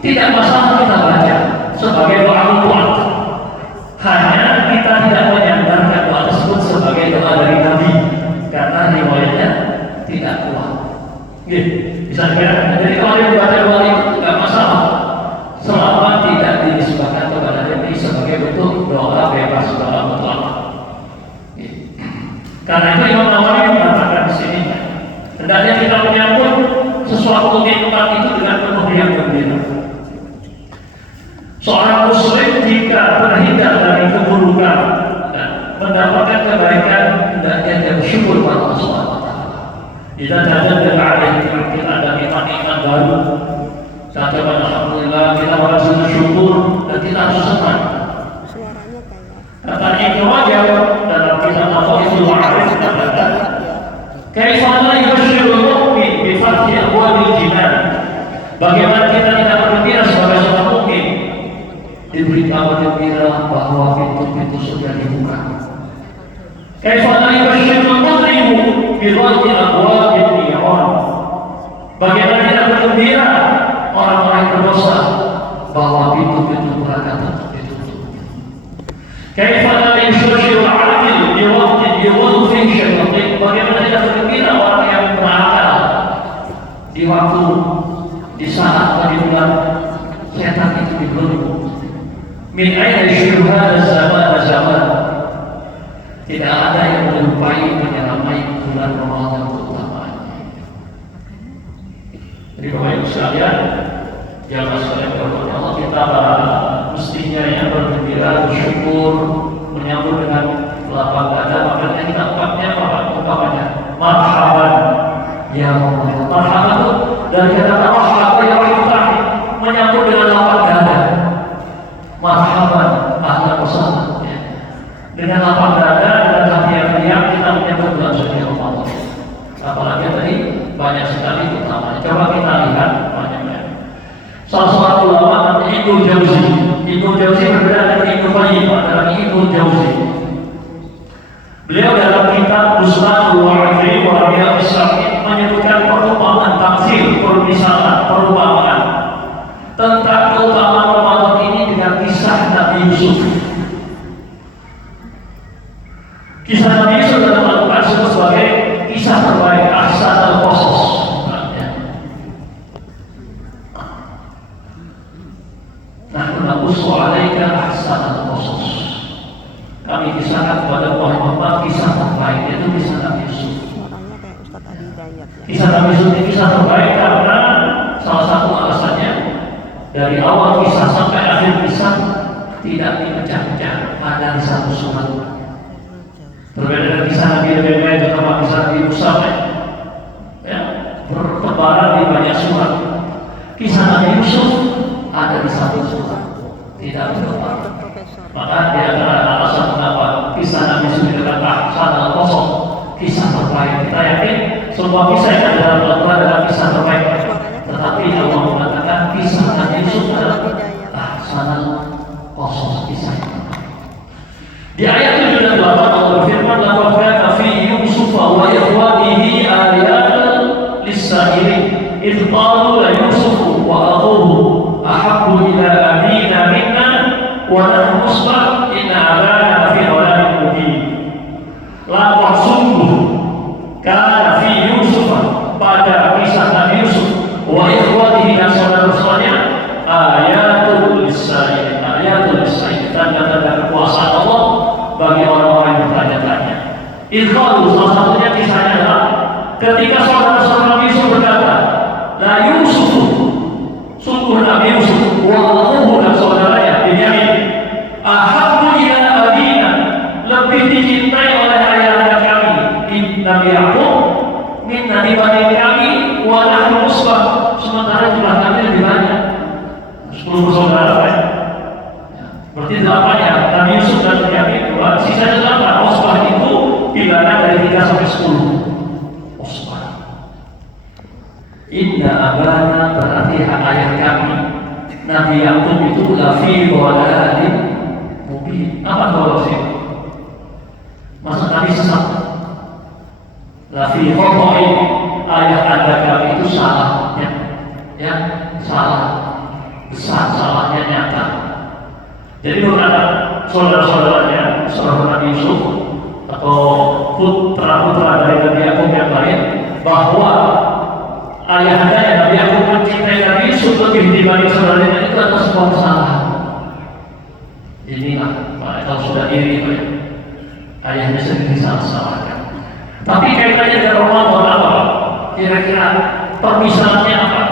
Tidak masalah kita baca sebagai doa kuat. Hanya kita tidak menyandarkan doa tersebut sebagai doa dari Nabi karena riwayatnya tidak kuat. Bisa dikatakan. Jadi kalau dia membaca doa itu tidak masalah selama tidak dinisbahkan kepada Nabi sebagai bentuk doa bebas, doa mutlak. Karena itu Imam Nawawi mengatakan di sini, hendaknya kita menyambut sesuatu nikmat itu dengan penuh yang gembira. Seorang muslim jika terhindar dari keburukan dan mendapatkan kebaikan, hendaknya dia bersyukur pada Allah Subhanahu wa taala. Jika terjadi ada nikmat-nikmat baru, kita coba alhamdulillah, kita harus bersyukur dan kita harus senang. Kata Ibnu Rajab dalam kitab Al-Fathul Ma'arif mengatakan, "Kaifala yusyirul mu'min bi fathi abwabil jinan?" Bagaimana kita tidak bergembira sebagai seorang mukmin diberitahu gembira bahwa pintu-pintu surga dibuka. Kaifala yusyirul mudrimu bi fathi abwabil ni'am? Bagaimana kita bergembira orang-orang yang berdosa bahwa pintu-pintu neraka tetap ditutup. Kaifala yusyirul 'adil bi waqti yawm fi syayatin? Bagaimana kita bergembira orang yang berakal di waktu di saat atau di bulan setan itu dibelenggu. Min aina yusyirul hadha zaman? Tidak ada yang menyerupai menyeramai bulan Ramadan keutamaan. Jadi Bapak Ibu sekalian, jangan sekalian berdoa Allah, kita mestinya yang bergembira, bersyukur, menyambut dengan lapang dada. Makanya kita ungkapannya marhaban ya Allah. Marhaban itu dari kata marhaban ya Allah, menyambut dengan lapang dada. Marhaban ahlan wa sahlan. Dengan lapang dada, dengan hati-hatian kita menyambut bulan suci Ramadan. Apalagi tadi banyak sekali utamanya. Coba kita lihat banyak. Salah seorang ulama namanya Ibnu Jauzi. Ibnu Jauzi berbeda dengan Ibnu Qayyim, adalah Ibnu Jauzi. Beliau dalam kitab Bustanul Wa'idhi wa Riyadhus Shalihin menyebutkan perumpamaan tamsil, permisalan, perumpamaan tentang keutamaan Ramadan ini dengan kisah Nabi Yusuf. Kisah Nabi Yusuf dalam Al-Quran disebut sebagai kisah terbaik, ahsan al-qasas. Nahnu naqussu 'alaika ahsan al-qasas. Kami kisahkan kepada Muhammad kisah terbaik, yaitu kisah Nabi Yusuf. Kisah Nabi Yusuf ini kisah terbaik karena salah satu alasannya dari awal kisah sampai akhir kisah tidak dipecah-pecah, ada di satu surat. Berbeda dengan kisah Nabi yang lain, terutama kisah Nabi Musa, ya, bertebaran di banyak surat. Kisah Nabi Yusuf ada di satu surat, tidak bertebaran. Maka dia adalah alasan mengapa kisah Nabi Yusuf dikatakan ahsan al-qasas, kisah terbaik. Kita yakin semua kisah yang ada dalam Al-Quran adalah kisah terbaik. Tetapi Allah mengatakan kisah Nabi Yusuf adalah ahsan al-qasas, kisah yang terbaik. Di ayat 7 dan 8 Allah berfirman, "Laqad kana fi Yusuf wa ikhwanihi ayatan lis-sa'ilin, idh qalu la Yusuf wa akhuhu ahabbu ila abina minna wa nahnu usbah inna abana fi dhalalin mubin." Laqad sungguh kana fi Yusuf, pada kisah Nabi Yusuf, wa ikhwanihi dan saudara-saudaranya ayatul lis-sa'ilin, tanda-tanda kekuasaan Allah bagi orang-orang yang bertanya-tanya. Ikhwalu, salah satunya kisahnya adalah ketika saudara-saudara Nabi Yusuf berkata, "La Yusuf," sungguh Nabi Yusuf, wa akhuhu dan saudaranya Binyamin, ahabbu ila abina, lebih dicintai oleh ayahanda kami Nabi Yaqub, minna dibanding kami, wa nahnu usbah, sementara jumlah kami lebih banyak, 10 bersaudara, kan? Berarti 8 ya, Nabi Yusuf dan Binyamin 2, sisanya 8. Usbah itu bilangan dari 3 sampai 10. Usbah. Inna abana berarti ayah kami Nabi Yaqub itu lafi dhalalin mubin. Apa dhalalin sih? Masa Nabi sesat? Lafi khotoin, ayah anda kami itu salah, ya salah. besar, salahnya nyata. Jadi beberapa saudara-saudaranya, saudara Nabi Yusuf atau putra-putra dari Nabi Yakub yang lain, bahwa ayahnya Nabi Yakub mencintai Nabi Yusuf lebih dibanding saudaranya, itu adalah sebuah kesalahan. Inilah, kalau sudah iri, ayahnya sendiri salah-salahkan. Tapi kaitannya dengan Ramadan apa? Kira-kira permisalannya apa?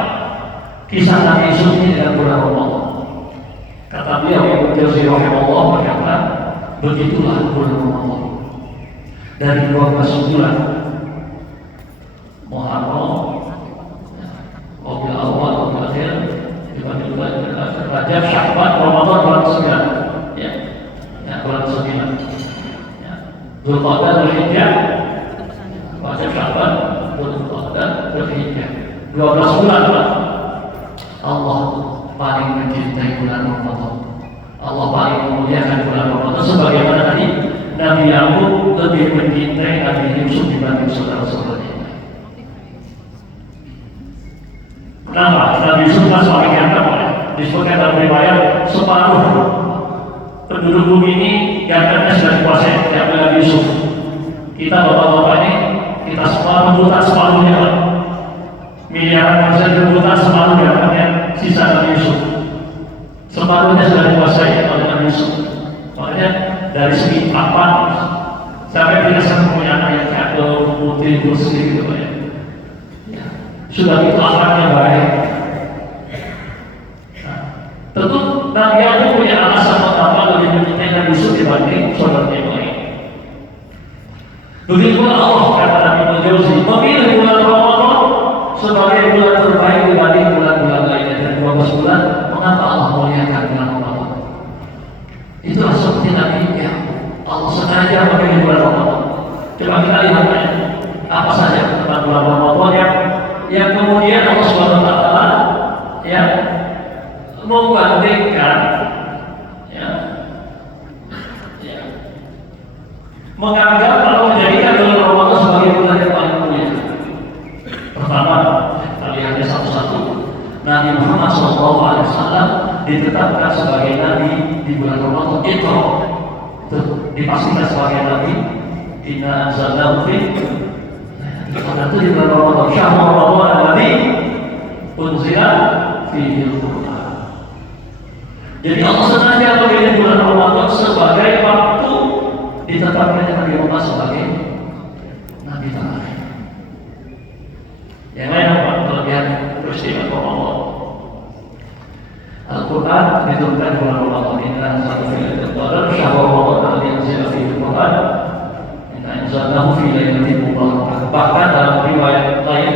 Kisah Nabi Yusuf ini dengan bulan Ramadan. Kata beliau yang Jauzi rahimahullah berkata, begitulah bulan Ramadan. Dari 12 bulan Muharram, Rabiul Awwal, Rabiul Akhir, Jumadil Akhir, Rajab, Sya'ban, Ramadan bulan 9. Ya, bulan 9. Ya. Dzulqa'dah, Dzulhijjah, Rajab, Sya'ban, Dzulqa'dah, Dzulhijjah. 12 bulan Pak. Allah paling mencintai bulan Ramadan. Allah paling memuliakan bulan Ramadan, sebagaimana tadi Nabi Yakub lebih mencintai Nabi Yusuf dibanding saudara-saudaranya. Kenapa? Nabi Yusuf kan paling ganteng, disebutkan dalam riwayat separuh penduduk bumi ini gantengnya sudah dikuasai oleh Nabi Yusuf. Kita bapak-bapak ini, kita semua rebutan separuhnya, miliaran manusia rebutan separuh gantengnya sisa Nabi Yusuf. Separuhnya sudah dikuasai oleh Nabi Yusuf. Makanya dari segi papan sampai tidak sampai punya anak yang kado, putih, bersih gitu ya. Sudah itu akhlaknya baik. Nah, tentu Nabi Yakub punya alasan mengapa lebih mencintai Nabi Yusuf dibanding saudaranya yang lain. Begitulah Allah, kata Nabi Jauzi, memilih bulan Ramadan sebagai bulan terbaik dibanding bulan-bulan lainnya. Dan 12 bulan, mengapa Allah muliakan bulan Ramadan? Itulah seperti Nabi Yakub, Allah sengaja memilih bulan Ramadan. Coba kita lihat apa saja tentang bulan Ramadan yang kemudian Allah Subhanahu wa taala ya membandingkan ya menganggap kalau menjadikan bulan Ramadan sebagai bulan yang paling mulia. Pertama, kita lihat satu-satu. Nabi Muhammad SAW ditetapkan sebagai nabi di bulan Ramadan. Itu dipastikan sebagai nabi. Inna anzalnahu fi karena itu di bulan Ramadan, syahrul Ramadan alladzi unzila fihi al-Qur'an. Jadi Allah sengaja memilih bulan Ramadan sebagai waktu ditetapkannya Nabi Muhammad sebagai nabi terakhir. Yang lain apa? Kelebihan peristiwa Ramadan. Al-Quran diturunkan bulan Ramadan. Inna anzalnahu fi lailatul qadar, syahrul Ramadan alladzi unzila fihi al-Qur'an. Inna anzalnahu fi lailatin mubarakah. Bahkan dalam riwayat lain,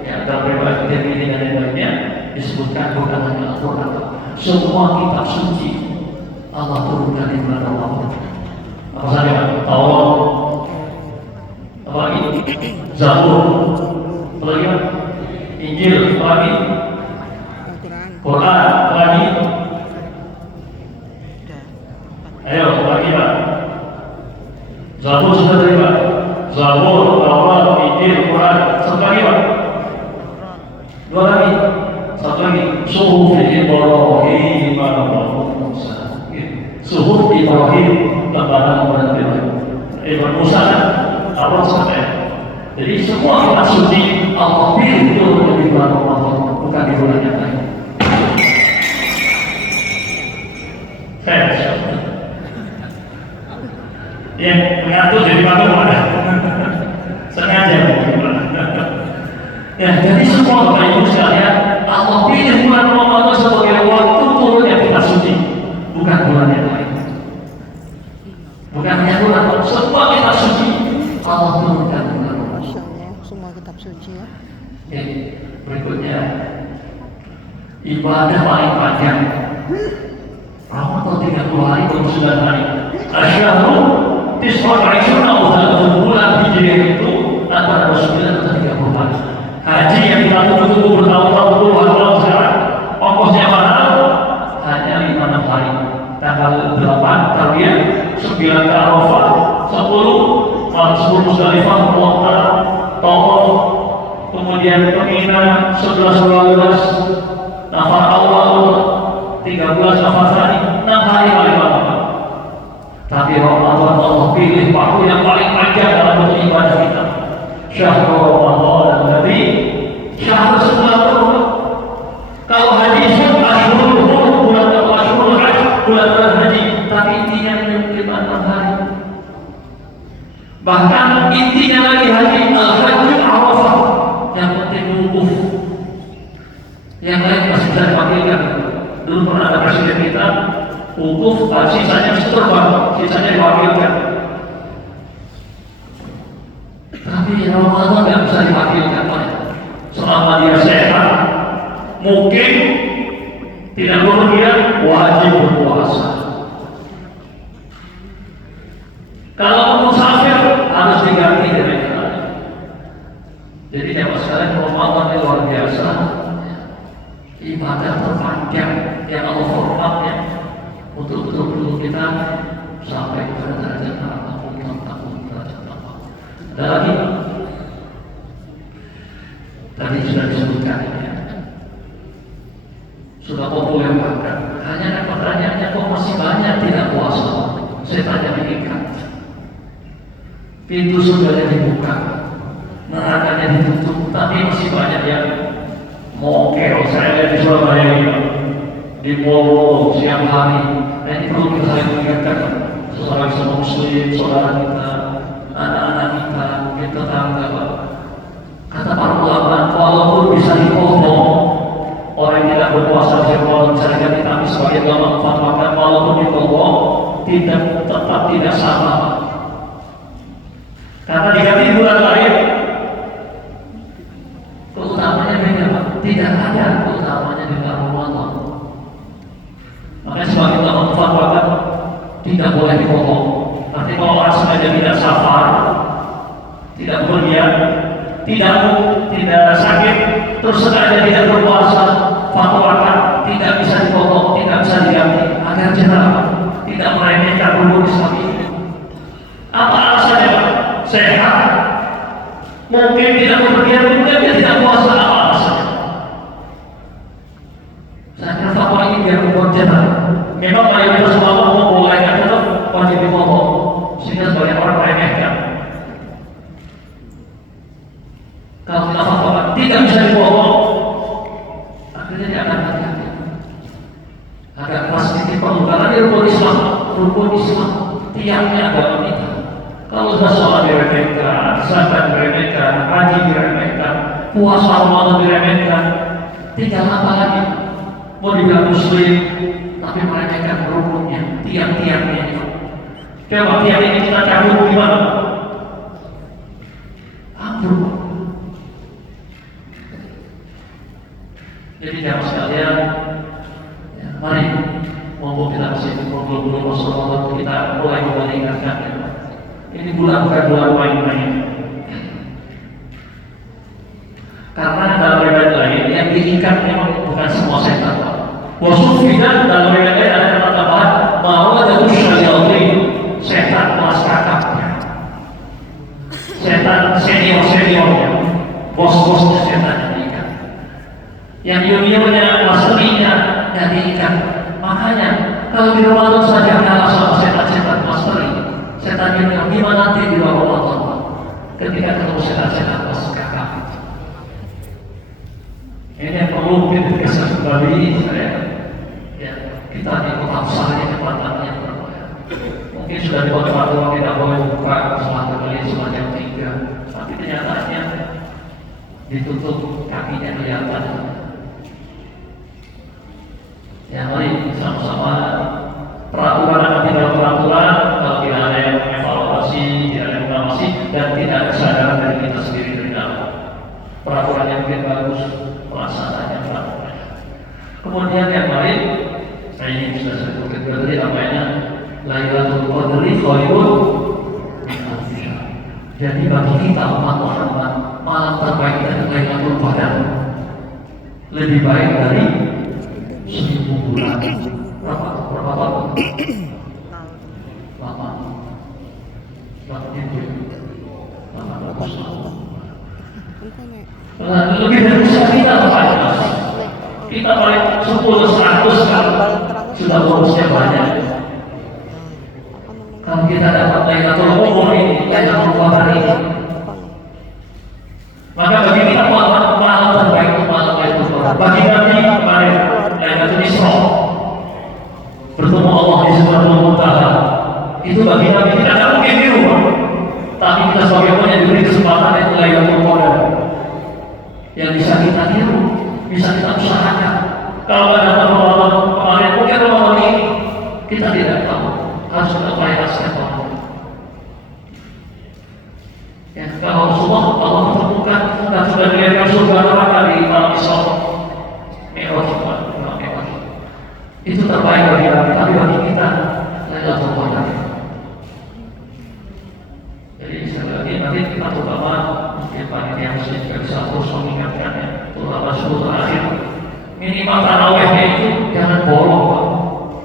ya, dalam riwayat Tirmidzi dan lainnya disebutkan bukan hanya Al-Quran, semua kitab suci Allah turunkan di bulan Ramadan. Apa saja? Taurat, apa lagi? Zabur, apa lagi? Injil, apa lagi? Quran, apa lagi? Ayo, apa lagi Pak? Zabur sudah terima. Zabur, Taurat, Injil, Quran, satu lagi Pak? Dua lagi, satu lagi, Suhuf Ibrahim, Suhuf Ibrahim, lembaran Ibrahim Musa, Allah sampai. Jadi semua kitab suci Allah pilih itu di bulan Ramadan, bukan di bulan yang lain. Yang mengatur jadi patung ada. Sengaja ya, jadi semua Bapak Ibu sekalian Allah pilih bulan Ramadan sebagai waktu turunnya kitab suci, bukan bulan yang lain. Bukan hanya bulan, semua kitab suci Allah turunkan bulan Ramadan. Semua kitab suci ya. Oke, berikutnya ibadah paling panjang Ramadan 30 hari atau 9 hari. Asyhadu tis'un 'ishruna bulan Hijriah itu antara 9 atau 30 hari. Haji yang kita tunggu bertahun-tahun puluhan tahun sekarang ongkosnya mahal, hanya 5-6 hari. Tanggal 8 Tarwiyah, 9 Arafah, 10 Musdalifah, Mu'tar, Tawaf, kemudian Mina, 11-12 Nafar awal, 13 Safar 6 hari paling lama. Tapi Ramadan Allah pilih waktu yang paling panjang dalam bentuk ibadah kita. Syahrul Ramadan Nabi Syahrul Rasulullah. Kalau haji itu Ashurul Hurum, bulan Ashurul Hajj, bulan-bulan haji. Tapi intinya 56 hari. Bahkan intinya lagi haji Al-Hajjul Arafah. Yang penting wukuf. Yang lain masih bisa diwakilkan. Dulu pernah ada presiden kita wukuf, sisanya terbang, sisanya diwakilkan. Tapi Ramadan nggak bisa diwakilkan. Selama dia sehat, mungkin tidak berlebihan, wajib berpuasa. Kalau musafir harus diganti dari lain. Jadi jamaah sekalian, Ramadan ini luar biasa. Ibadah terpanjang yang Allah hormatnya untuk betul-betul kita sampai kepada derajat ampun derajat Allah. Ada lagi? Tadi sudah disebutkan ya. Sudah populer banget. Hanya pertanyaannya kok masih banyak tidak puasa? Saya tanya mengikat. Pintu surganya dibuka, nerakanya ditutup, tapi masih banyak yang mokel. Saya lihat di Surabaya ini, di Polo siang hari. Nah ini perlu kita saling mengingatkan seorang muslim, saudara kita, anak-anak kita tetangga. Kata para ulama, walaupun bisa dipotong, orang yang tidak berpuasa di Ramadan bisa diganti, tapi sebagai ulama memfatwakan walaupun dipotong, tetap tidak sama. Karena diganti bulan lain, keutamanya beda, Pak. Tidak ada keutamanya di bulan Ramadan. Makanya sebagai ulama memfatwakan tidak boleh dipotong. Nanti kalau orang sengaja tidak safar, tidak berniat, tidak sakit, terus sengaja tidak berpuasa, fatwakan tidak bisa dipotong, tidak bisa diganti, agar jelas tidak meremehkan rukun Islam ini. Apa alasannya, Pak? Sehat, mungkin tidak berpergian, mungkin dia tidak puasa, apa alasannya? Saya kira fatwa ini biar membuat jelas. Memang mayoritas ulama membolehkan tetap wajib dipotong, sehingga sebagian orang meremehkan. Kalau kita fatwakan tidak bisa dipotong, akhirnya dia akan hati-hati. Agak keras sedikit perlu, karena ini rukun Islam, tiangnya agama kita. Kalau sudah sholat diremehkan, zakat diremehkan, haji diremehkan, puasa Ramadan diremehkan, tinggal apa lagi? Mau dibilang muslim, tapi meremehkan rukunnya, tiang-tiangnya. Coba tiang ini kita cabut gimana? Ambruk. Jadi jamaah sekalian, ya, mari mumpung kita masih belum masuk Ramadan, kita mulai mengingatkan. Ini bulan bukan bulan main-main. Karena dalam riwayat lain yang diikat memang bukan semua setan. Wasufidan dalam riwayat lain ada kata tambahan bahwa ada syayatin, setan kelas kakapnya, setan seniornya, bos-bosnya setan yang diikat. Yang juniornya, masterinya yang diikat. Makanya kalau di Ramadan saja kalah sama setan-setan masteri, setan yang gimana nanti di luar Ramadan ketika ketemu setan-setan pas kakak. Ini yang perlu kita tegaskan kembali. Ya, kita di kota besar ini kepatannya mungkin sudah dibuat peraturan tidak boleh buka setelah jam 3, tapi kenyataannya ditutup, kakinya kelihatan. Ya mari sama-sama peraturan atau tidak peraturan, kalau tidak ada yang mengevaluasi, tidak ada yang mengawasi, dan tidak ada kesadaran dari kita sendiri dari dalam peraturan yang mungkin bagus, pelaksanaannya bagus. Kemudian yang lain, saya ini sudah sebutkan berarti namanya Lailatul Qadri khairun min alfi syahr. Jadi bagi kita umat Muhammad, malam terbaik dari Lailatul Qadar lebih baik dari 1000 bulan. Berapa tahun? Lama. Lebih dari usia kita, Pak. Kita paling 10, 100 sudah bonusnya banyak. Kalau kita dapat Lailatul Qadar ini, Lailatul Qadar ini, maka bagi kita malam terbaik itu malam Lailatul Qadar. Bagi Nabi kemarin Lailatul Isra, bertemu Allah di Sidratul Muntaha, itu bagi Nabi kita tidak mungkin di rumah, tapi kita sebagaimana diberi kesempatan itu Lailatul Qadar yang bisa kita tiru, bisa kita usahakan. Kalau ada Ramadan kemarin, mungkin Ramadan ini kita tidak tahu, harus kita upayakan Allah. Ya, kalau semua Allah menemukan dan sudah dilihat surga neraka di malam Isra Mi'raj, itu terbaik bagi Nabi, tapi bagi kita Lailatul Qadar. Jadi sekali lagi nanti kita terutama mungkin panitia muslim juga bisa terus mengingatkannya, terutama 10 terakhir minimal tarawihnya itu jangan bolong Pak.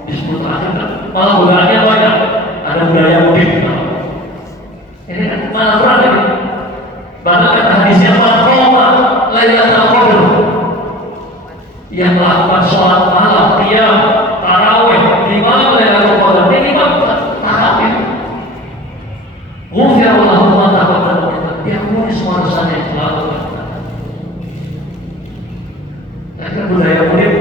Di 10 terakhir malah bulannya banyak, ada budaya mudik. Ini kan malah berat ini. Bahkan kata hadisnya Roma Lailatul Qadar yang melakukan sholat malam, qiyam, tarawih di malam Lailatul Qadar minimal tarawih. Ghufira lahu ma taqaddama min dhanbihi, diampuni semua dosanya yang telah lakukan. Karena budaya mudik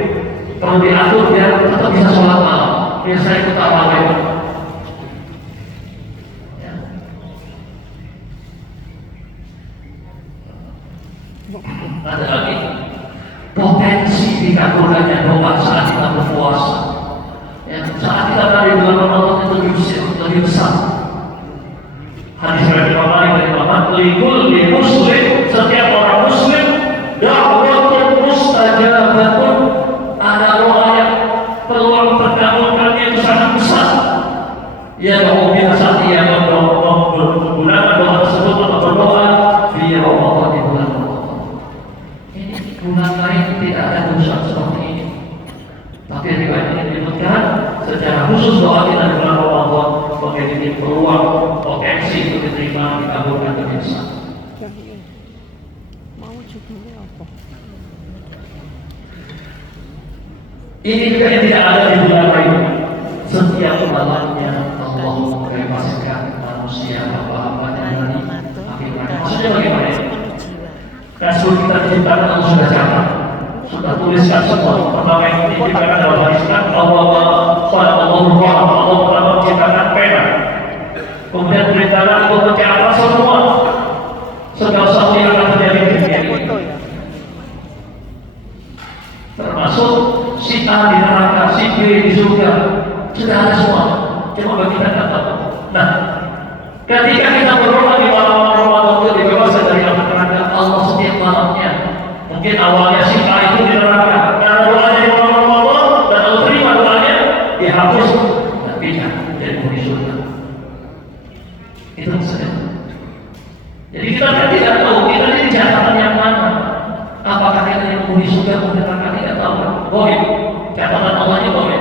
kalau diatur biar tetap bisa sholat malam, biasa ikut tarawih. Ya. Ada lagi potensi dikabulkannya doa saat kita berpuasa. Ya, saat kita dari bulan Ramadan itu lebih besar. Hadis dari Imam Malik dari Imam Malik, muslim, setiap orang muslim da'watun mustajabatun, ada doa yang peluang terkabulkannya itu sangat besar. Ya doa biasa dia menggunakan doa tersebut atau berdoa di Ramadan, di bulan Ramadan. Ini bulan lain tidak ada dosa seperti ini. Tapi riwayat ini menyebutkan secara khusus doa kita di bulan Ramadan memiliki peluang potensi untuk diterima dikabulkan dengan besar. Mau judulnya apa? Ini juga yang tidak ada di bulan lain. Setiap malamnya Allah membebaskan manusia apa-apanya dari api neraka. Maksudnya bagaimana? Rasul kita diciptakan Allah sudah catat, sudah tuliskan semua. Pertama yang diciptakan dalam hadis Allah pertama menciptakan pena, kemudian beritakan untuk mencatat semua segala sesuatu yang akan terjadi di dunia ini, termasuk si A di neraka, si B di surga, sudah ada semua. Cuma bagi kita tak tahu. Nah, ketika kita berdoa di malam Ramadan itu dibebaskan dari api neraka, Allah setiap malamnya, mungkin awalnya si A itu di neraka, karena doanya di malam Ramadan dan Allah terima doanya, dihapus dan pindah dari bumi surga. Itu maksudnya. Jadi kita kan tidak tahu kita ini catatan yang mana. Apakah kita yang bumi surga atau neraka, tidak tahu. Boleh, catatan Allahnya boleh.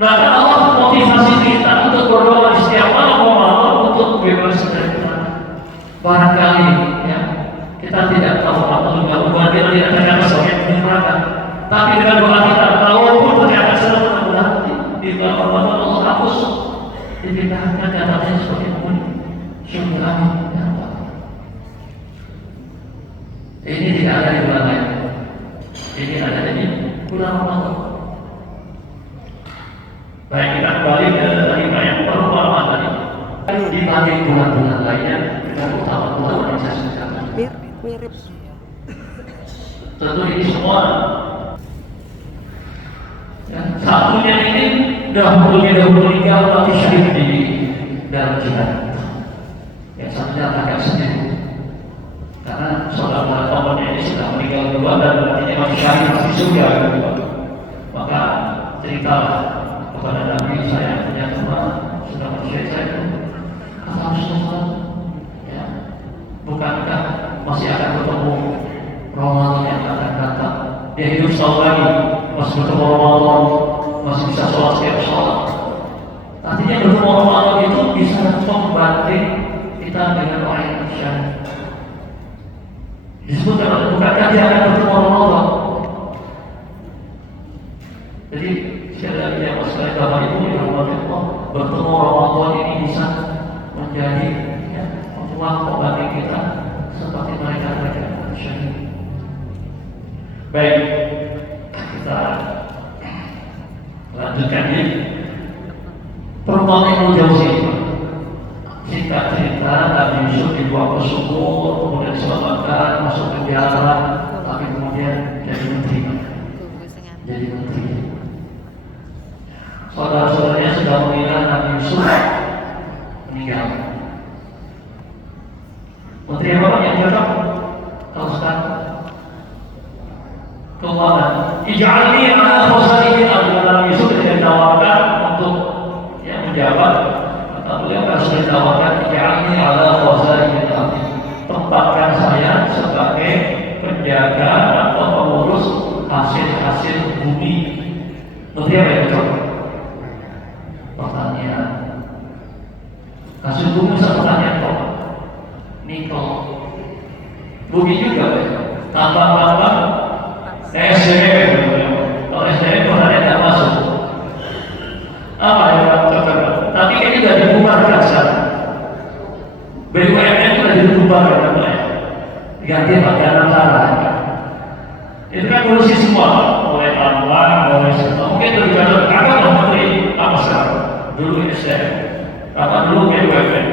Maka Allah motivasi kita untuk berdoa di setiap malam Ramadan untuk bebas dari neraka. Barangkali ya kita tidak tahu apa juga kita tidak ternyata sebagai neraka. Tapi dengan doa kita, walaupun ternyata sedang berhati di bulan Ramadan, Allah hapus dipindahkan catatannya sebagai penghuni surga. Amin. Ini tidak ada di bulan lain. Ini ada di bulan Ramadan. Baik, kita kembali ke lima yang pertama tadi. Dibanding bulan-bulan lainnya, dengan utama bulan yang saya sebutkan. Mirip. Tentu ini semua. Ya, satunya ini dahulu meninggal tapi syahid di dalam jihad. Yang satunya agak sendiri. Karena saudara temannya ini sudah meninggal dua dan artinya masih syahid, masih surga. Maka ceritalah kepada Nabi, saya punya teman sudah mati saya. Alhamdulillah, ya, bukankah masih akan bertemu Ramadan yang akan datang? Dia hidup setahun lagi, masih bertemu Ramadan, masih bisa sholat setiap sholat. Artinya bertemu Ramadan itu bisa membanding kita dengan orang yang syahid. Disebutkan bukankah dia akan bertemu Ramadan? Jadi sekali lagi ya masalah Bapak Ibu dirahmati Allah, bertemu Ramadan ini bisa menjadi ya, peluang bagi kita seperti mereka syahid. Baik, kita lanjutkan ini. Perumpamaan Ibnu Jauzi, singkat cerita Nabi Yusuf dibuang ke sumur, kemudian diselamatkan, masuk penjara, tapi kemudian jadi menteri. Saudara-saudaranya sudah mengira Nabi Yusuf meninggal. Menteri apa yang cocok? Kalau sekarang keuangan, ij'alni ala khaza'inil ardh. Nabi Yusuf ditawarkan untuk menjabat, kata beliau kan sudah ditawarkan ij'alni ala khaza'inil ardh. Tempatkan saya sebagai penjaga atau pengurus hasil bumi. Menteri apa yang cocok? Pertanian. Hasil bumi bisa pertanian kok. Nikel. Bumi juga ya. Tambang-tambang SDM. Kalau SDM pertanian tidak masuk. Apa yang cocok? Tapi kan juga dibubarkan sekarang. BUMN sudah dibubarkan namanya. Diganti pakai antara. Itu kan ngurusi semua, mulai tambang, mulai semua. Mungkin lebih cocok. Kakak mau menteri apa sekarang? Dulu SDM, kakak dulu BUMN.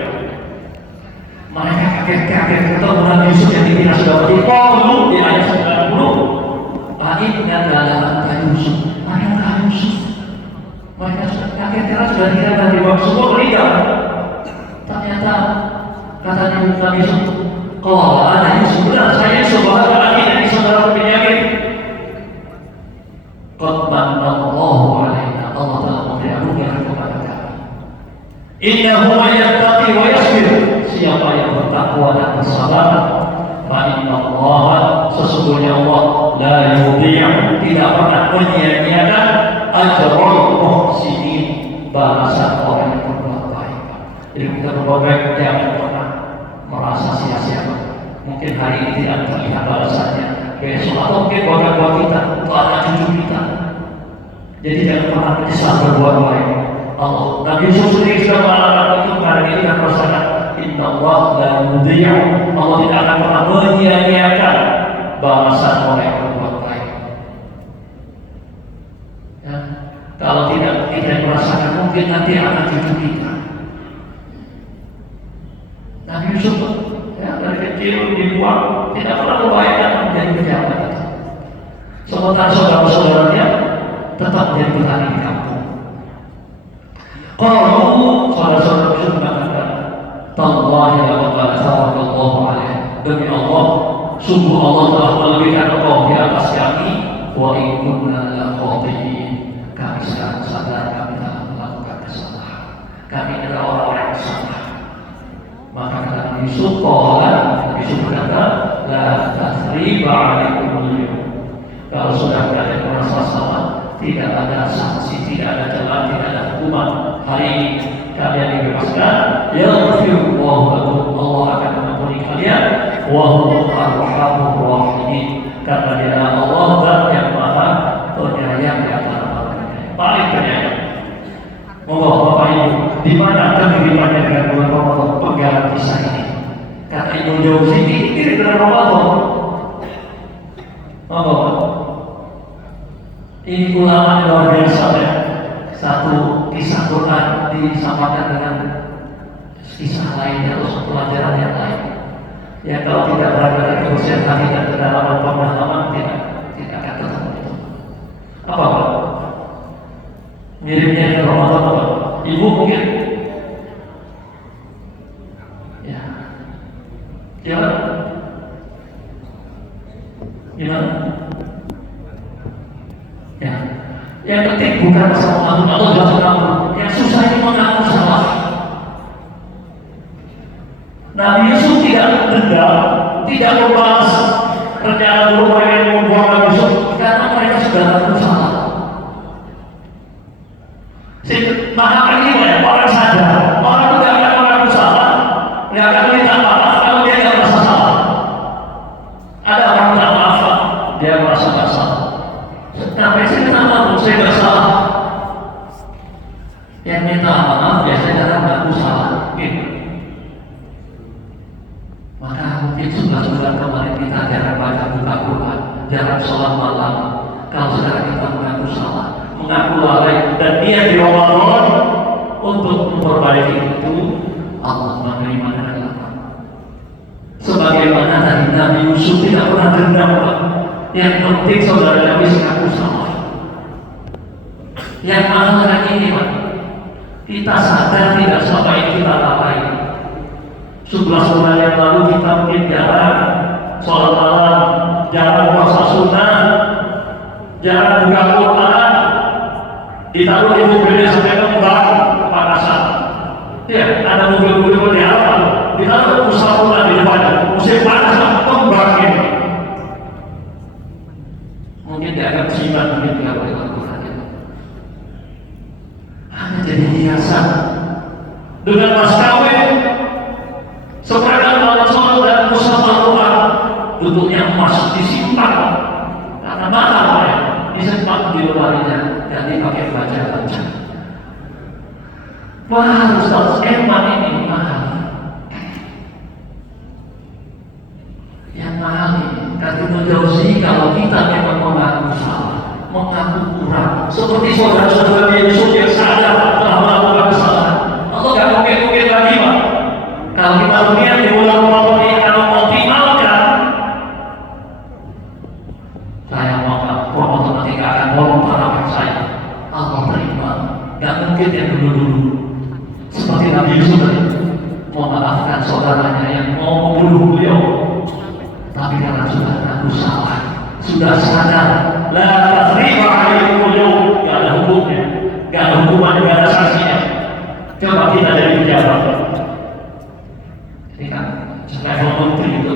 Mereka kaget-kaget ketemu Nabi Yusuf yang dibina sudah berdiri. Dulu di ayat 90. Baiknya adalah Nabi Yusuf. Mereka Yusuf. Mereka sudah kaget karena sudah dikira Nabi Yusuf semua meninggal. Ternyata katanya Nabi Yusuf, kalau ada Yusuf benar saya saudara lagi dari saudara Benyamin. Qad manallahu alaina, Allah telah memberi anugerah kepada kami. Innahu may yattaqi wa yasbir, siapa yang bertakwa dan bersabar, fa innallaha, sesungguhnya Allah la yudhi'u, tidak pernah menyia-nyiakan ajrul muhsinin, balasan orang yang berbuat baik. Jadi kita berbuat baik jangan pernah merasa sia-sia. Mungkin hari ini tidak terlihat balasannya, besok atau mungkin buat kita atau anak cucu kita. Jadi jangan pernah menyesal berbuat baik. Allah, Nabi Yusuf sendiri sudah mengatakan itu kepada diri dan rasakan, Inna Allah la yudhi'u, Allah tidak akan pernah menyia-nyiakan balasan orang yang berbuat baik. Ya, kalau tidak kita merasakan, mungkin nanti anak cucu kita. Nabi Yusuf ya, dari kecil dibuang, tidak pernah membayangkan menjadi pejabat. Sementara saudara-saudaranya tetap menjadi petani di kampung. Kalau saudara-saudara Yusuf mengatakan, Tallahi laqad atharallahu alaihi, demi Allah, sungguh Allah telah melebihkan engkau di atas kami. Wa in kunna la khati'in, kami sekarang sadar kami telah melakukan kesalahan. Kami adalah orang-orang yang salah. Maka kata Nabi Yusuf, Nabi Yusuf berkata, la tathriba alaikum al-yawm. Kalau sudah kalian merasa salah, tidak ada sanksi, tidak ada celah, tidak ada hukuman. Hari ini kalian dibebaskan. Yaghfirullahu lakum, Allah akan mengampuni kalian. Wa huwa arhamur rahimin, karena Dia adalah Allah dan yang Maha Penyayang di antara makhluknya, paling penyayang. Monggo Bapak Ibu, di mana kemiripannya dengan bulan Ramadan penggalan kisah ini? Kata Ibnu Jauzi, ini mirip dengan Ramadan. Monggo, ini ulama luar biasa ya. Satu kisah Quran disamakan dengan kisah lainnya atau pelajaran yang lain. Ya kalau tidak berada di kebersihan hati dan kedalaman pemahaman tidak akan ketemu itu. Apa Pak? Miripnya dengan Ramadan apa? Ibu mungkin? Ya. Gimana? Ya. Yang penting bukan masalah mengaku, Allah sudah mengaku. Yang susah itu mengaku salah. Nabi Yusuf tidak dendam, tidak membalas rencana dulu mereka yang membuang Nabi Yusuf karena mereka sudah mengaku salah. Maka ini orang sadar, orang itu tidak akan mengaku salah, tidak akan minta maaf kalau dia tidak merasa salah. Ada orang tak maaf, dia merasa tak salah. Sampai saya minta maaf, saya bersalah. sholat malam. Kalau sekarang kita mengaku salah, mengaku lalai, dan dia di Ramadan untuk memperbaiki itu, Allah menerima dengan lapang. Sebagaimana tadi Nabi Yusuf tidak pernah dendam, Pak. Yang penting saudara Nabi mengaku salah. Yang mahal ini, Pak, kita sadar tidak selama ini kita lalai. 11 bulan yang lalu kita mungkin jarang sholat malam, jarang puasa sunnah, jarang buka Quran, ditaruh di mobilnya sampai kembang ke panasan. Ya, ada mobil-mobil di alam, ditaruh pusat Quran di depan, musim panas kembang ini. Mungkin dia akan simpan, mungkin dia boleh lakukan itu. Hanya jadi hiasan dengan mas kawin. Seperti alat sholat dan musafah Quran, bentuknya emas disimpan karena mahal ya, disimpan di lemarinya dan dipakai baca-baca. Wah, Ustaz, emang ini mahal. Yang mahal ini Ibnu Jauzi, kalau kita memang mengaku salah, mengaku kurang, seperti saudara-saudara Yesus yang sadar telah melakukan kesalahan, Allah gak mungkin lagi, Pak. Kalau kita lihat di bulan Ramadan ini, kalau optimalkan, saya mau Ramadan nanti gak akan bolong tarapan saya. Allah terima. Gak mungkin yang dulu-dulu seperti Nabi Yusuf tadi memaafkan saudaranya yang mau membunuh beliau, tapi karena sudah ngaku salah, sudah sadar, la tasriba alaikum al-yawm, gak ada hukumnya, gak ada hukuman, gak ada sanksinya. Coba kita jadi pejabat. Ini kan level menteri itu,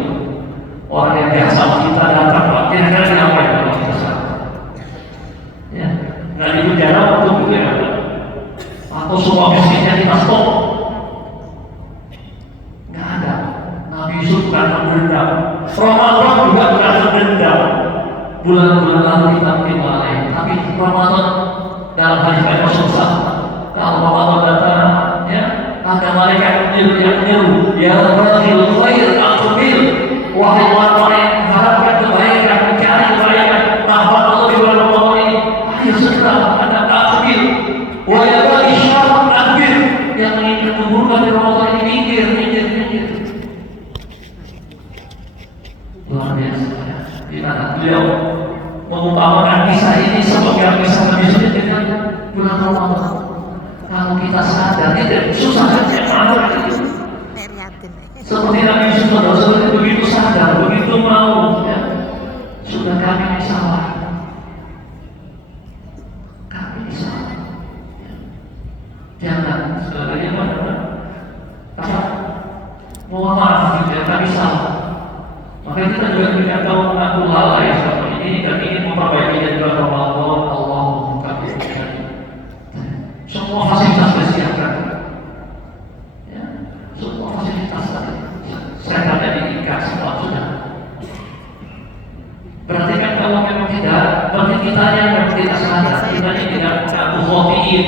orang yang biasa kita datang, Pak, kira-kira ngapain kalau kita salah? Ya, nggak di penjara untuk itu ya, atau semua bisnisnya kita stop? Nggak ada. Nabi Yusuf bukan mendendam, Ramadan juga bukan mendendam. Bulan-bulan lalu kita mungkin lalai, tapi Ramadan dalam hadis Rasulullah, kalau Ramadan datang, ya, ada malaikat yang menyeru, ya baghil khair aqbil, wahai orang yang mengharapkan kebaikan, mencari kebaikan, rahmat Allah di bulan Ramadan ini, ayo segera Anda aqbil, wa ya baghi syarr aqbil, yang ingin keburukan di Ramadan ini minggir. Luar biasa ya. Di mana beliau mengumpamakan kisah ini sebagai kisah Nabi Yusuf dengan bulan Ramadan. Kalau kita sadar, itu susah saja malu. Seperti Nabi Yusuf seperti begitu sadar, begitu mau, ya, sudah kami salah. Kami salah. Jangan saudaranya mana? Mohon maaf, ya, kami salah. Maka kita juga tidak tahu mengaku lalai seperti ini dan ingin memperbaiki dan juga Ramadan. Allah membuka pikiran. Semua fasilitas disiapkan, ya, semua fasilitas tadi. Saya tadi diikat semua sudah. Berarti kan kalau memang tidak, berarti kita yang memang tidak sadar, kita ini tidak mengaku khotiin,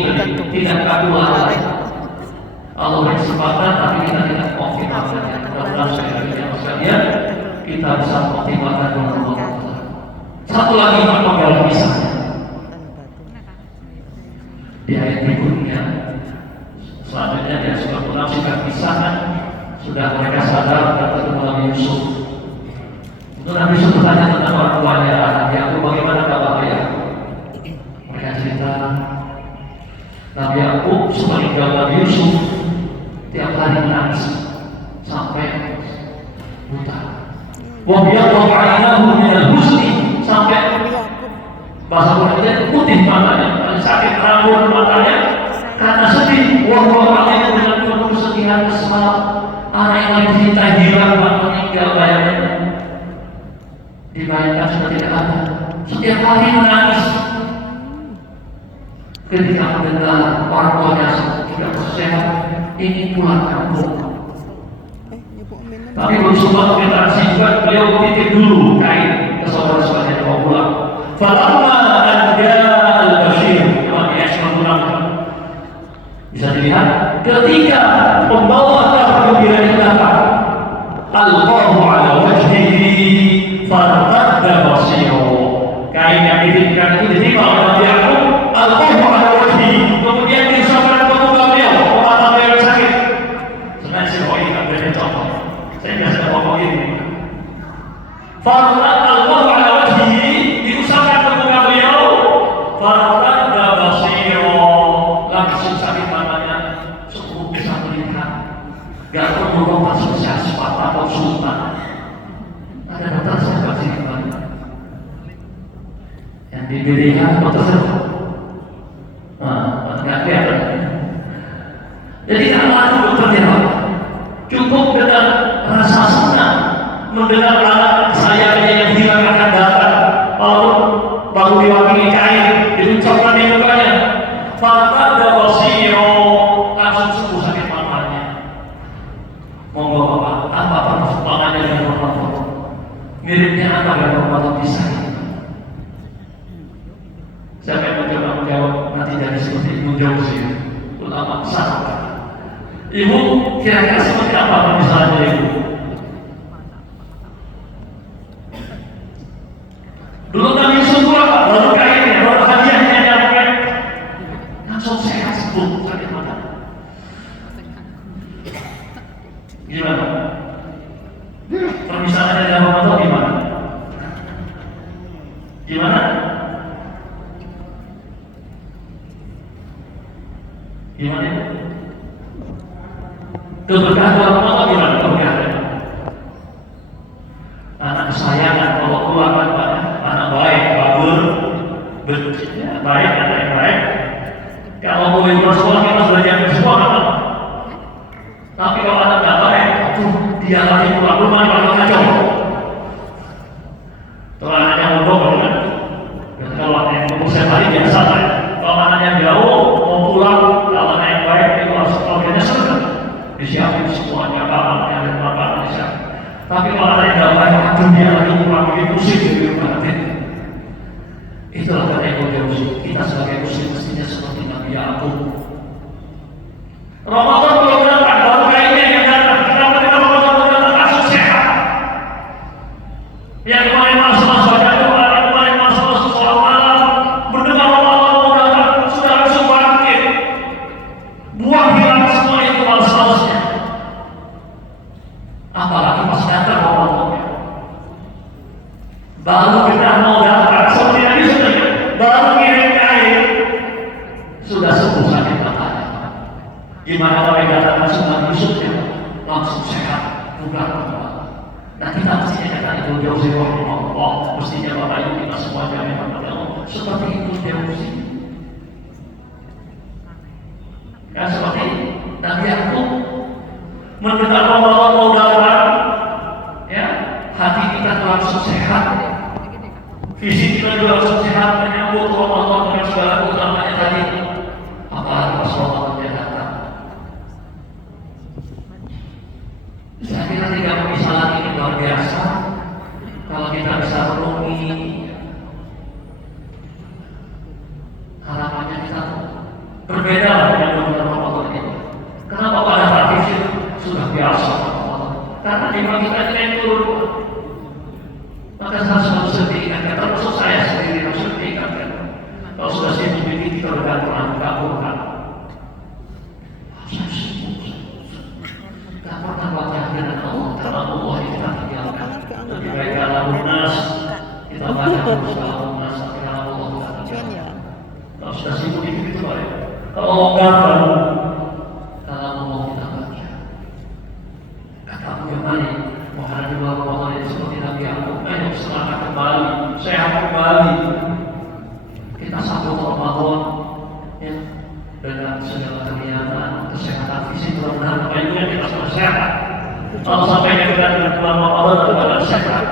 tidak mengaku lalai. Allah beri kesempatan, tapi kita tidak konfirmasinya. Mudah-mudahan sekalian kita bisa mengoptimalkan Ramadan. Satu lagi penggal misalnya. Di ayat berikutnya, selanjutnya dia sudah menafsirkan kisahnya, sudah mereka sadar kata Nabi Yusuf. Itu Nabi Yusuf bertanya tentang orang tuanya, anaknya aku bagaimana kabar ayah? Mereka cerita, Nabi Yakub semeninggal Nabi Yusuf tiap hari menangis sampai buta. Wabiyahu ainahu minal husni, sampai bahasa Qurannya putih matanya, sakit rambut matanya karena sedih. Wabiyahu ainahu dengan penuh kesedihan kesal, anak yang lagi cinta hilang, meninggal, bayangnya dibayangkan sudah tidak ada. Setiap hari menangis ketika mendengar orang tuanya tidak sehat, ingin pulang kampung. Tapi belum sempat interaksi juga, beliau titip dulu kain ke saudara-saudaranya mau pulang. Falamma anja al-Bashir, coba di ayat 96 bisa dilihat, ketika pembawa kabar gembira ini datang, alqahu ala wajhihi fartadda basiru, mau masuk syaspat atau sultan. Ada dokter siapa sih kemarin? Yang di BDH dokter siapa? Nggak kelihatan. Jadi Allah itu dokternya cukup dengan rasa senang mendengar anak saya yang hilang akan datang, lalu baru diwakili kain diucapkan di mukanya, maka ada wasio langsung sembuh sakit matanya. Monggo Bapak, apa perkembangannya dengan Ramadan? Miripnya apa dengan Ramadan bisa? Siapa yang mencoba menjawab nanti jadi seperti Ibnu Jauzi, ulama besar. Ibu kira-kira seperti apa misalnya Ibu? Dulu kami subuh apa? Baru kainnya, baru hadiahnya nyampe, langsung sehat sembuh sakit mata. Gimana? Permisalannya dalam Ramadan gimana? Gimana? Gimana? Keberkahan dalam Ramadan gimana? Keberkahan. Anak kesayangan, kalau keluarga anak baik, bagus, baik, anak yang baik. Kalau mau liburan sekolah kita belajar semua apa? Tapi kalau anak nggak baik, dia lagi pulang rumah bakal kacau. Kalau anaknya mondok kan, kalau anaknya mondok saya balik biasa lah. Kalau anaknya jauh mau pulang, kalau anak yang baik itu harus keluarganya senang. Disiapin semuanya, kamarnya dan makanannya disiapin. Tapi kalau anaknya nggak baik, aduh dia lagi pulang bikin pusing di rumah nanti. Itulah kata Ibnu Jauzi. Kita sebagai muslim mestinya seperti Nabi Yakub. Ramadan belum datang, baru kayaknya yang datang. Kenapa kita Ramadan belum datang? Langsung sehat. Yang kemarin masalah baca doa, yang kemarin masalah sholat malam, mendengar Ramadan mau datang, sudah langsung bangkit. Buang hilang semua itu malas-malasnya. Apalagi pas datang Ramadan. Baru kita mau datang, seperti yang disebut, baru kirim kain, sudah sembuh sakit matanya. Gimana kalau yang datang Sunan Yusufnya langsung sehat, bukan apa. Nah kita mestinya kata Ibnu Jauzi rahimahullah, mestinya Bapak Ibu kita semua jami'an Allah seperti Ibnu Jauzi. Kan seperti Nabi Yakub mendengar Ramadan mau datang, ya hati kita langsung sehat, fisik kita juga langsung sehat, menyambut Ramadan dengan segala keutamaannya tadi. Apalagi pas Ramadan datang. Saya kira tiga pemisalan ini luar biasa. Kalau kita bisa renungi, harapannya kita berbeda dengan bulan Ramadan ini. Kenapa pada tradisi sudah biasa Ramadan? Karena iman kita ini yang turun. Maka saya selalu diingatkan, termasuk saya sendiri harus diingatkan. Kalau sudah sibuk ini kita bergantung kabulkan. Tidak pernah wajah dengan Allah, karena Allah kita tinggalkan. Lebih baik kalau lunas kita baca kalau lunas, tapi kalau Allah kita tinggalkan. Kalau sudah sibuk itu baik. Kalau longgarkan, kalau Allah kita baca. Kata Abu Yamani, menghadapi bulan Ramadan ini seperti Nabi Yakub, ayo semangat kembali, sehat kembali. Kita sambut Ramadan ya, dengan segala kegiatan, kesehatan fisik, mudah-mudahan Bapak Ibu kita semua sehat. Kalau sampai kita dengan bulan Ramadan adalah sehat,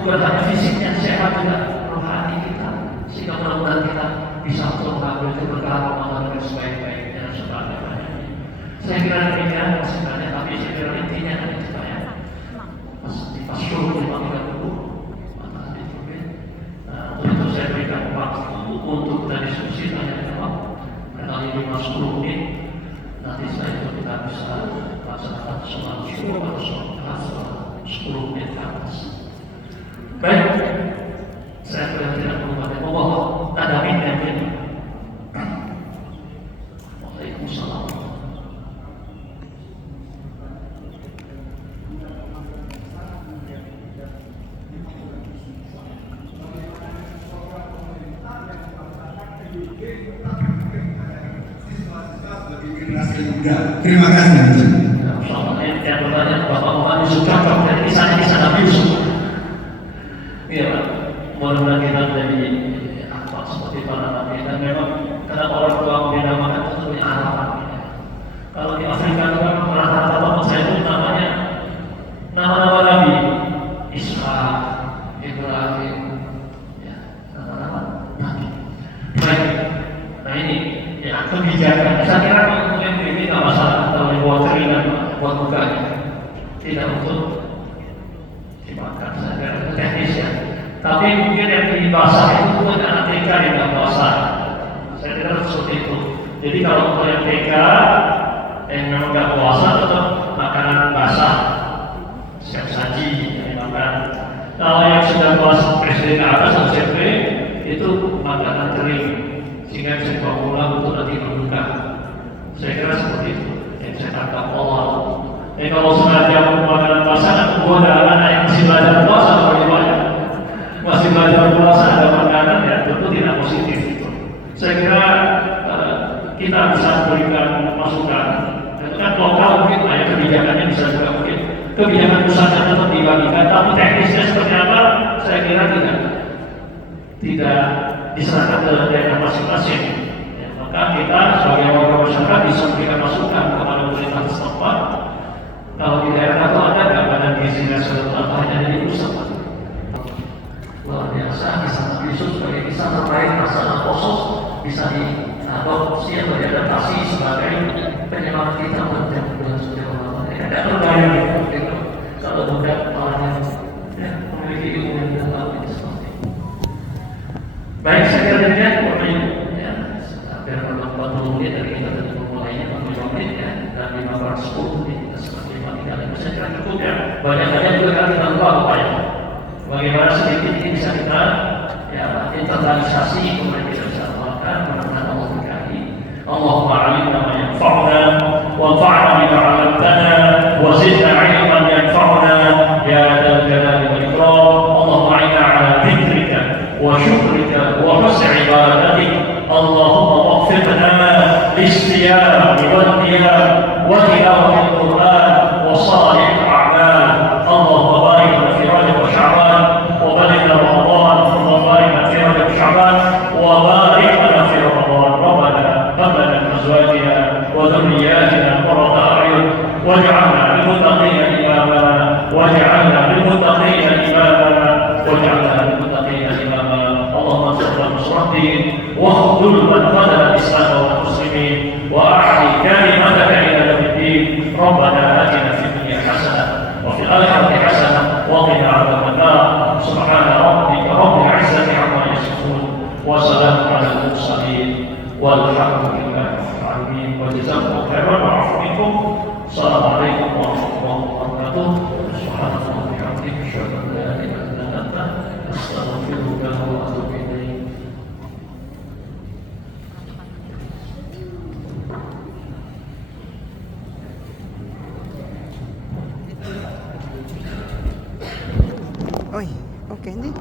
bukan hanya fisiknya sehat, juga rohani kita, sehingga mudah-mudahan kita bisa untuk mengambil keberkahan Ramadan dengan sebaik-baiknya dan sebagainya. Saya kira demikian maksudnya, tapi saya kira intinya ada itu ya. Pas syukur di panggilan tubuh, maka ditutup. Untuk itu saya berikan waktu untuk kita diskusi tanya jawab. Karena ini 10 menit, nanti setelah itu kita bisa laksanakan sholat syukur atau sholat 10 menit ke atas. Baik, saya tidak mengubahnya. Allah ada minta ini. Waalaikumsalam. Terima kasih. yang bertanya Bapak Yusuf cocok dan kisah Nabi Yusuf. Iya Pak, mudah-mudahan kita menjadi akhlak seperti para nabi. Dan memang kenapa orang tua membeda-bedakan itu punya harapan. Kalau di Afrika itu kan rata-rata teman saya itu namanya nama-nama nabi, Ishak, Ibrahim, ya, nama-nama nabi. Baik, nah ini ya kebijakan. Saya kira mungkin ini tidak masalah kalau dibawa cerita buat bukanya, tidak untuk dimakan. Saya kira itu teknis ya. Tapi mungkin yang dibasah itu bukan anak TK yang tidak basah. Saya kira seperti itu. Jadi kalau untuk yang TK yang memang nggak puasa tetap makanan basah, siap saji yang dimakan. Kalau yang sudah puasa presiden ke atas atau SMP itu makanan kering, sehingga bisa dibawa pulang untuk nanti berbuka. Saya kira seperti itu yang saya tangkap awal. Kalau sengaja makanan basah, ada anak yang masih belajar puasa bagaimana? Masih belajar puasa ada makanan ya tentu tidak positif itu. Saya kira kita bisa berikan masukan. Itu kan lokal mungkin ya kebijakannya bisa juga mungkin kebijakan pusatnya tetap dibagikan, tapi teknisnya seperti apa? Saya kira tidak diserahkan ke daerah masing-masing. Ya, maka kita sebagai warga masyarakat bisa memberikan masukan kepada pemerintah setempat. Kalau di daerah itu ada nggak badan gizi nasional atau hanya di pusat? Luar biasa, kisah Nabi Yusuf sebagai kisah terbaik masalah khusus bisa diadopsi atau diadaptasi sebagai penyemangat kita untuk bulan suci Ramadan. Tidak terbayang itu kalau bukan orang yang memiliki ilmu yang dalam itu seperti itu. Baik, saya kira demikian ya, hampir 40 menit dari kita tadi memulainya 40 menit ya, dan 510 menit kita seperti matikan. Saya kira cukup ya. Banyak-banyak juga kan kita lupa apa ya. Bagaimana sedikit ini bisa kita ya internalisasi kemudian kita bisa amalkan mudah-mudahan Allah berkahi. Allahumma 'allimna ma yanfa'una wanfa'na bima 'allamtana wa zidna 'ilman yanfa'una ya dzal jalali wal ikram. Allahumma 'inna 'ala dzikrika wa syukrika wa husni 'ibadatik. Allahumma waffiqna lis-siyam wal qiyam wa tilawatil Qur'an wa shalih a'mal. Allahumma barik lana fi Rajab wa Sya'ban وبلغنا رمضان اللهم بارك في رجب شعبان وبارك لنا في رمضان. ربنا هب لنا من ازواجنا وذرياتنا قرة اعين واجعلنا للمتقين اماما واجعلنا للمتقين اماما واجعلنا للمتقين اماما. اللهم انصر نصر الدين واخذل من خذل الاسلام والمسلمين واعلي كلمتك الى يوم الدين. ربنا اتنا في الدنيا حسنه وفي الاخره حسنه وقنا عذاب النار. سبحان ربك رب العزة عما يصفون وسلام على المرسلين والحمد لله رب العالمين وجزاكم خيرا وعفو منكم. السلام عليكم ورحمة الله وبركاته. سبحانك اللهم وبحمدك أشهد أن لا إله إلا أنت أستغفرك وأتوب إليك. Oi, oke nih.